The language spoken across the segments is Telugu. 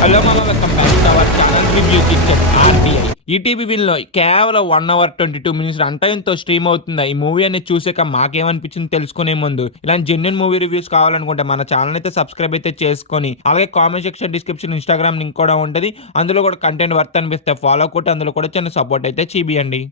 హలో మళ్ళీ welcome back to our channel review kitchen RBI. ETV విన్లో కేవలం 1 hour 22 minutes రన్ టైంతో స్ట్రీమ్ అవుతుంది. ఈ మూవీ అనేది చూసాక మాకేమనిపించింది తెలుసుకునే ముందు ఇలాంటి జెన్యూన్ మూవీ రివ్యూస్ కావాలనుకుంటే మన ఛానల్ అయితే సబ్స్క్రైబ్ అయితే చేసుకొని, అలాగే comment section, description, Instagram link కూడా ఉంటుంది. అందులో కూడా కంటెంట్ వర్త్ అనిపిస్తే ఫాలో కొట్టి అందులో కూడా చిన్న సపోర్ట్ అయితే చూపియండి.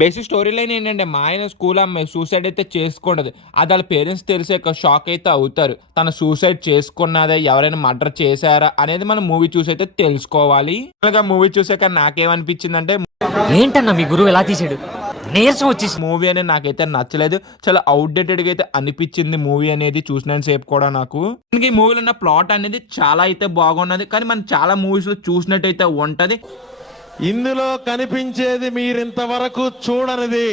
బేసిక్ స్టోరీ లైన్ ఏంటంటే, మా ఆయన స్కూల్ అమ్మాయి సూసైడ్ అయితే చేసుకుంటది. అది వాళ్ళ పేరెంట్స్ తెలిసాక షాక్ అయితే అవుతారు. తను సూసైడ్ చేసుకున్నదే, ఎవరైనా మర్డర్ చేశారా అనేది మనం మూవీ చూసి అయితే తెలుసుకోవాలి. మూవీ చూసాక నాకేమనిపించిందంటే, ఏంటన్నా మీ గురువు ఎలా తీసాడు, నీరసం వచ్చేసి మూవీ అనేది నాకైతే నచ్చలేదు. చాలా అవుట్డేటెడ్ గా అయితే అనిపించింది మూవీ అనేది చూసినంత సేపు కూడా. నాకు ఈ మూవీలో ఉన్న ప్లాట్ అనేది చాలా అయితే బాగున్నది, కానీ మనం చాలా మూవీస్ లో చూసినట్టయితే ఉంటది. ఇందులో కనిపించేది మీరింతవరకు చూడనిది,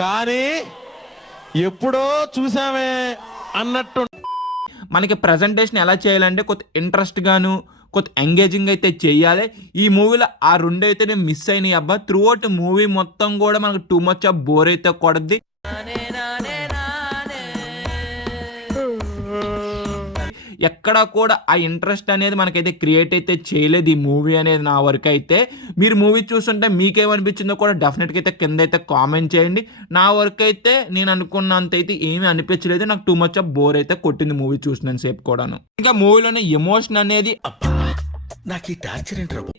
కానీ ఎప్పుడో చూసామే అన్నట్టు. మనకి ప్రజెంటేషన్ ఎలా చేయాలంటే కొంత ఇంట్రెస్ట్ గాను, కొంత ఎంగేజింగ్ అయితే చేయాలి. ఈ మూవీలో ఆ రెండు అయితే నేను మిస్ అయినాయి అబ్బా. త్రూ అవుట్ మూవీ మొత్తం కూడా మనకు టూ మచ్ ఆఫ్ బోర్ అయితే కొడద్ది. ఎక్కడా కూడా ఆ ఇంట్రెస్ట్ అనేది మనకైతే క్రియేట్ అయితే చేయలేదు ఈ మూవీ అనేది. నా వరకు అయితే మీరు మూవీ చూస్తుంటే మీకేమనిపించిందో కూడా డెఫినెట్గా అయితే కింద అయితే కామెంట్ చేయండి. నా వరకు అయితే నేను అనుకున్నంత అయితే ఏమీ అనిపించలేదు. నాకు టూ మచ్ ఆఫ్ బోర్ అయితే కొట్టింది మూవీ చూసినంత సేపు కూడాను. ఇంకా మూవీలోనే ఎమోషన్ అనేది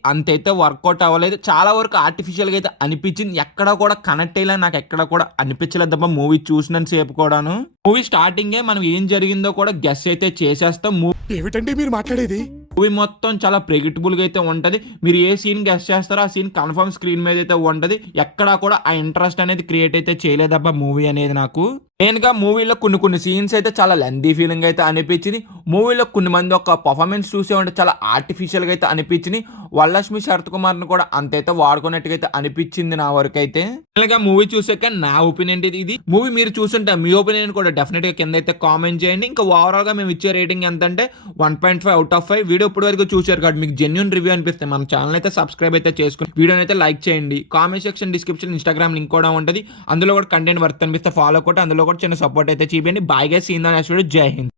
అంతైతే వర్కౌట్ అవ్వలేదు. చాలా వరకు ఆర్టిఫిషియల్గా అయితే అనిపించింది. ఎక్కడ కూడా కనెక్ట్ అయ్యేలా నాకు ఎక్కడ కూడా అనిపించలేదు తప్ప మూవీ చూసినంత సేపు కూడాను. మూవీ స్టార్టింగే మనం ఏం జరిగిందో కూడా గెస్ అయితే చేసేస్తాం. ఏమిటండి మీరు మాట్లాడేది? మూవీ మొత్తం చాలా ప్రెడిక్టబుల్ గా అయితే ఉంటది. మీరు ఏ సీన్ గెస్ చేస్తారో ఆ సీన్ కన్ఫర్మ్ స్క్రీన్ మీద అయితే ఉంటది. ఎక్కడా కూడా ఆ ఇంట్రెస్ట్ అనేది క్రియేట్ అయితే చేయలేదబ్బా మూవీ అనేది. నాకు మెయిన్గా మూవీలో కొన్ని సీన్స్ అయితే చాలా లెందీ ఫీలింగ్ అయితే అనిపించింది. మూవీలో కొన్ని మంది ఒక పర్ఫార్మెన్స్ చూసే ఉంటే చాలా ఆర్టిఫిషియల్గా అయితే అనిపించింది. వరలక్ష్మి శరత్ కుమార్ని కూడా అంతైతే వాడుకున్నట్టుగా అయితే అనిపించింది నా వరకు అయితే. ఇలాగా మూవీ చూసాక నా ఒపీనియన్ ఇది. మూవీ మీరు చూస్తుంటే మీ ఒపీనియన్ కూడా డెఫినెట్ గా కింద అయితే కామెంట్ చేయండి. ఇంకా ఓవరాల్ గా మేము ఇచ్చే రేటింగ్ ఎంత అంటే 1.5 out of 5. వీడియో ఇప్పటి వరకు చూసారు కాబట్టి మీకు జెన్యూన్ రివ్యూ అనిపిస్తే మన ఛానల్ అయితే సబ్స్క్రైబ్ అయితే చేసుకుని వీడియోని అయితే లైక్ చేయండి. Comment section, description, Instagram link కూడా ఉంటుంది. అందులో కూడా కంటెంట్ వర్త్ అనిపిస్తే ఫాలో కొట్టి అందులో కూడా చిన్న సపోర్ట్ అయితే చూపించండి. Bye guys, see in next video. Jai Hind.